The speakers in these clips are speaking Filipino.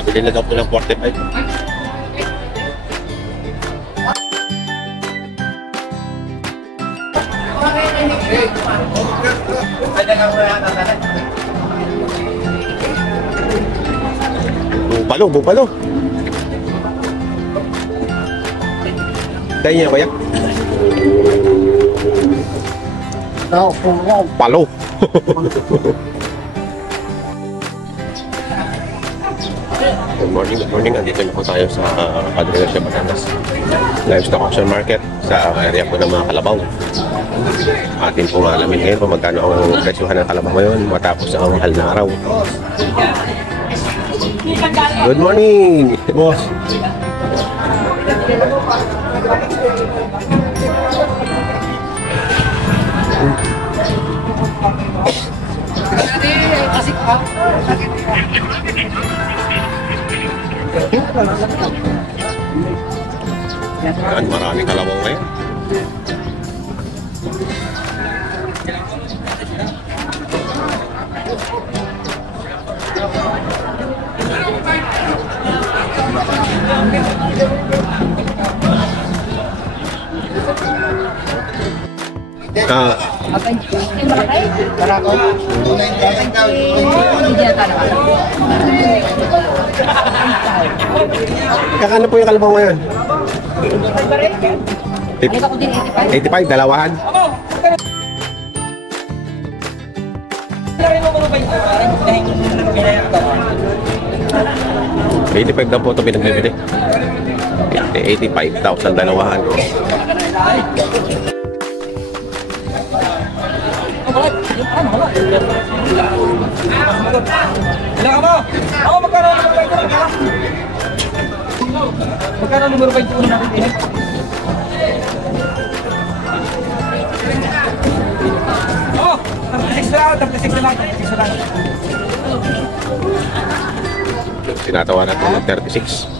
Nabili na daw po ng 45. Bupalo, bupalo. Đây nha kuya. Palo. Good morning, good morning. Andito na po tayo sa Padre Garcia, Batangas Livestock Auction Market sa area po ng mga kalabaw. Atin po alamin ngayon kung magkano ang presyuhan ng kalabaw ngayon matapos ang mahal na araw. Good morning, boss. Yan, marami kalabaw ngayon. Kakano po yung kalabaw ngayon? 85, dalawahan. 85 daw po ito pinagbibili. 85,000 dalawahan. Magkano numero 21 natin din? Oh, 36 na lang, 36 na lang, 36 na lang. Tinatawa natin ng 36.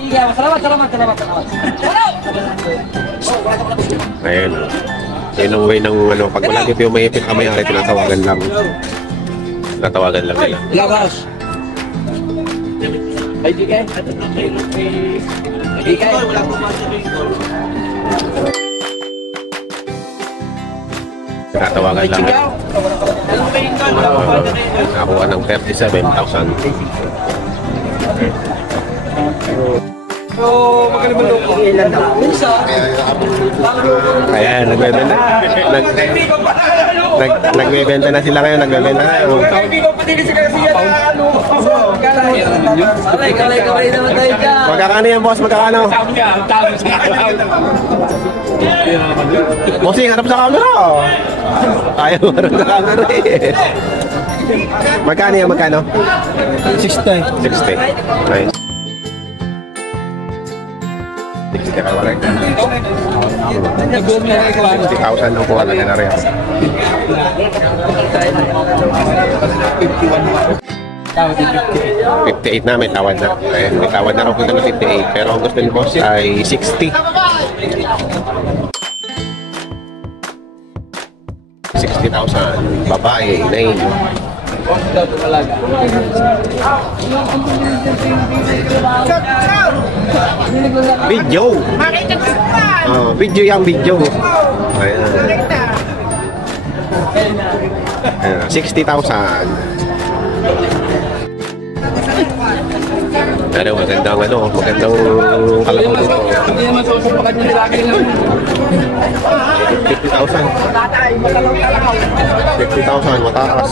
Iya, salamat. Ayun. Yun ang way ng ano, pag wala dito yung mayipit ka may-ari, tinatawagan lang. Tinatawagan lang nila. Labas. Ay, di kaya. Di kaya. Wala po tinatawagan lang. Nakakuha ng 37,000. So, magkano ba loko? Ilan na? Ayan, nagbebenta. Nagbebenta na sila ngayon, nagbebenta na. Hindi ko pati sila siya na ano. Kalay naman tayo dyan. Magkakano yan, boss? Magkakano? Bossing, harap sa camera. Ayaw harap sa camera eh. Magkano yan, magkano? 60. 60. Nice. 60,000 ang kuha na na rin. 58 na, may tawad na. Ayun, may tawad na rin punta ng 58. Pero ang gusto ni boss ay 60. 60,000. Babae, 9. Video. Video yang video. Ayan. 60,000. Pero magandang magandang kalabaw dito. Hindi naman sa usapakan yung nilaki lang. 50,000. 50,000, mataas.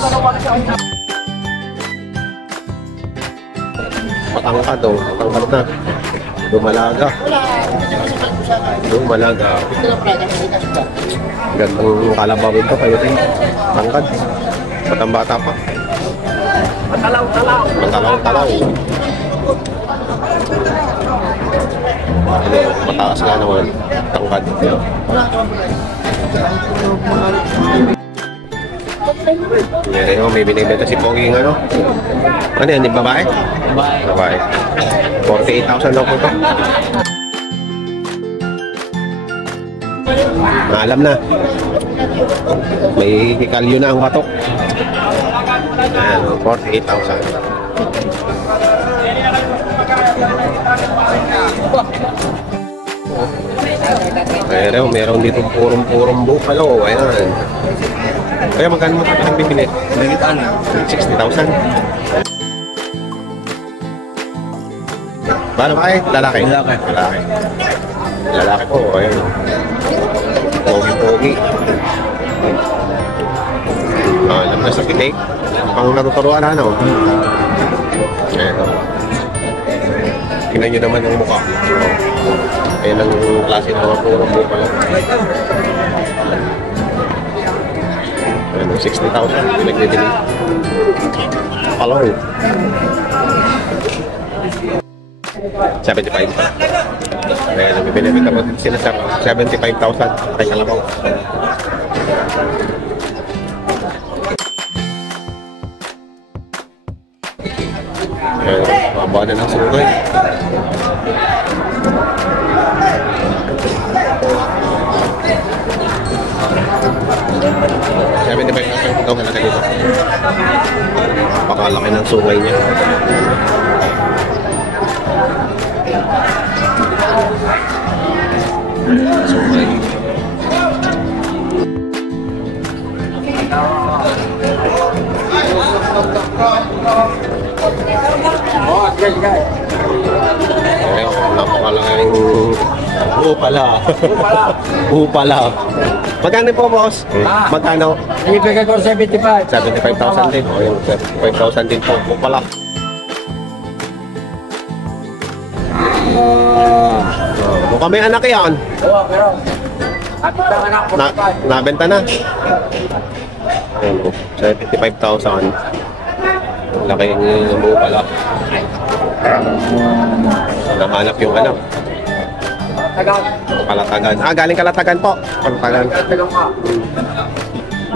Matangkad na. Lumalaga. Gandang kalabaw ito kayo din. Tangkad. Batang bata pa. Matalaw. Mataas nga naman. Tangkad. Yan, may binibenta si Pogi ng ano? Ano yan? Babae? Babae. 48,000 daw po ito. Maalam na. May kalyo na ang batok. Ayan, 48,000. Meron dito purong bupalo. Ayan. Kaya magkano mo ito bibili? 60,000. Paano ba kayo? Lalaki? Lalaki po. Ayan. Pogi-pogi. Alam na sa pitik. Pang natuturuan na, no? Ayan. Tingnan nyo naman yung mukha. Ayan ang klase ng mga purong bupalo. Ayan, 60,000. Pinagbibili. Palong. 75. Ayan, nabibili ko sila sa 75,000. Kaya lang ako. Ayan, mababa na ng sungay. Sabi ni Mike, ikaw ka na kanito. Napakalaki ng sungay niya. Sungay. Napakalaking Upala. Magkano po, boss? Magkano? Ibigay ko 75. 75,000 din. O, yung 75,000 din po. Upala. Mukhang may anak yan. Oo, pero anak ko Nabenta na. Ayan po, 75,000. Laki yung Upala. Nahanap yung anak. Kalatagan. Galing Kalatagan po. Kalatagan.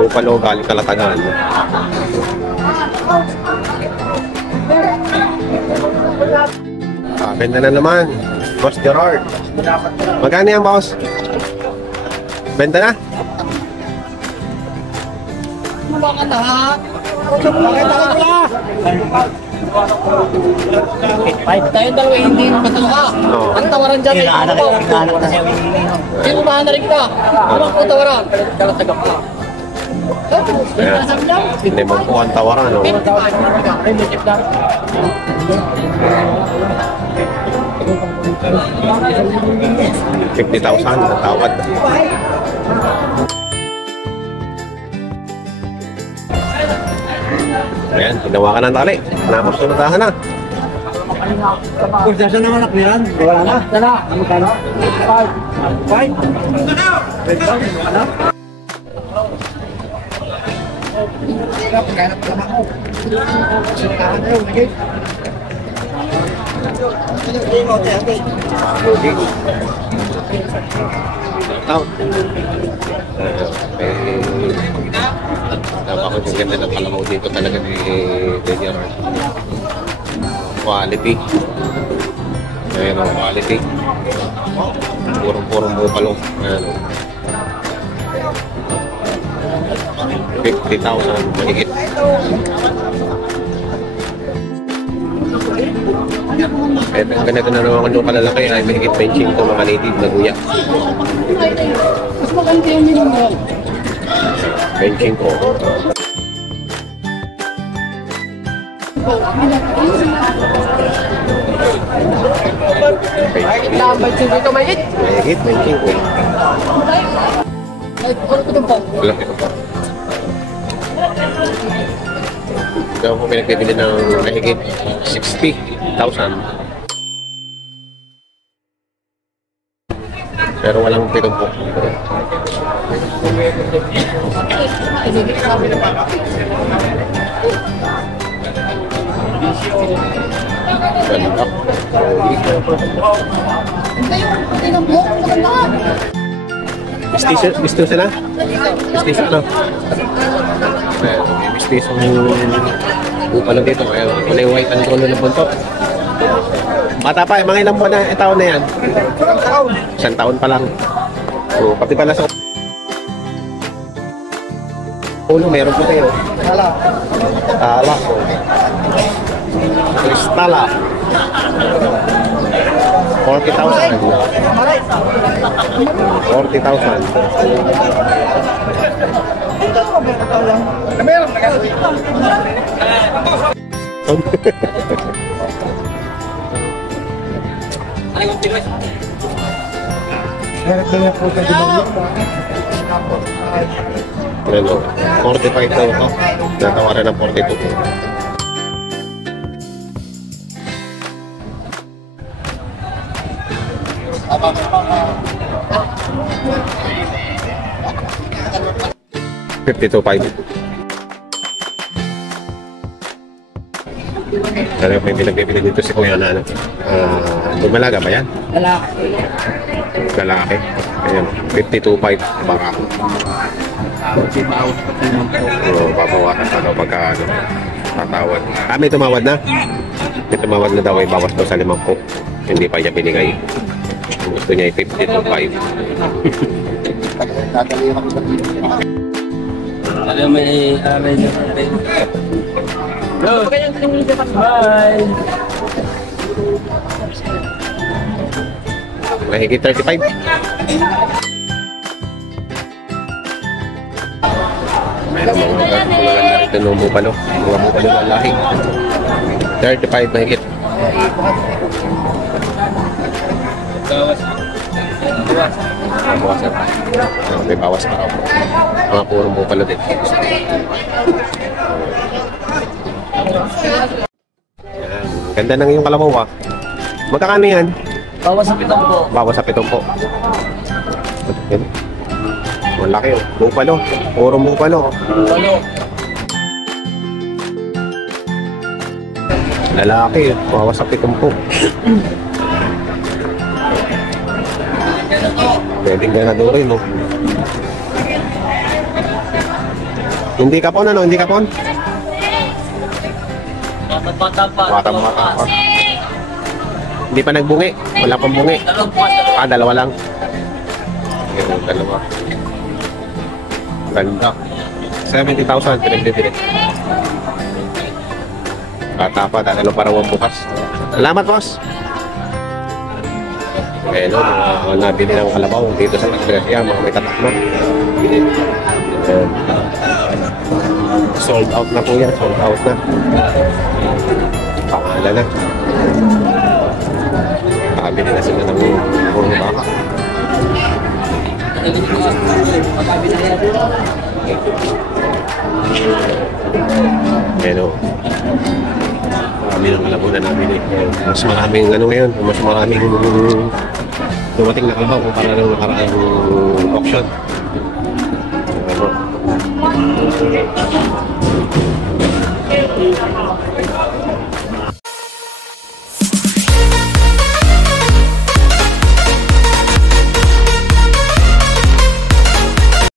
Bupalo, galing Kalatagan. Benta na naman. Boss Gerard. Magkano yan, boss? Benta na? Bakit ha? Bakit ha? 5 tayo daw hindi naman talaga. Ang tawaran dyan ay ano ko. Sino ba na rin ka? Ano ko tawaran? Kalatagan ka. Hindi mo po ang tawaran, no? 50,000 na tawad. Ayan, ginawa ka ng tali. Napos na natahan na. Kung saan ang anak niyan? Wala na. Sana. Magkano? 5. 5? Pagkainap ka na ako. Sinakahan na yun. Nagay. Napakot yung ganda ng kalamaw dito talaga ni Gerard. Quality. Ayan ang quality. Purong bupalo. Ayan. 50,000 mahigit. Ganito na naman yung kalalaki ay mahigit 25 mga native na guya. Mas maganda yung minimum. 25. Dito mahigit. Mahigit 25. Ano ito po? Wala ito pa. Ito po pinagbibili ng mahigit 60,000. Pero walang pitumpok. Ganda. Mistiso sila? Mistiso ano? Mistiso upalo dito. Wala yung white and gold na buntot. Bata pa, mga ilang buwan na taon na yan? Isang taon pa lang. So, pati pala sa Ulo, meron po tayo. Wala. Tala. Kristala. 40,000. 40,000. Ano, 45 daw ito. Natawaran ng 42. $52,500. Pero may pinagbibili dito si Kuya na ano. Lumalaga ba yan? Wala. Lalaki. Ayan, 52,500 baka. Babawasan pa daw pagka ano, tatawad. May tumawad na? May tumawad na daw ay bawas daw sa 50. Hindi pa niya binigay. Gusto niya ay 52,500. Alam mo bye. Mahigit 35. Meron mga maganda rito ng bupalo. Mga bupalo ng lahi. 35 mahigit. Bawasan. May bawas pa raw. Mga purong bupalo din. Ganda ng iyong kalabaw ah. Magkakano yan? Bawas sa 7 po. Bawas sa 7 po. Malaki oh. Bupalo. Purong bupalo. Ano? Lalaki. Bawas sa 7 po. Pwedeng ganador rin no. Hindi kapon ano? Hindi kapon? Bata pa. Bata. Hindi pa nagbungi. Wala pang bungi. Dalawa lang. Yung dalawa. Ganda. 70,000. Pinagdidiri. Bata pa. Dalo para wang bukas. Salamat, boss. Ano, nabili ng kalabaw dito sa Pagkakasya. Mga may tatak na. Sold out na po yan. Sold out na. Pangalan na. Nakabili na sila ng puro baka. Pero marami ng kalabaw na nabili. Mas maraming ano ngayon. Mas maraming dumating na kalabaw kung para ng nakaraang auction. Ano?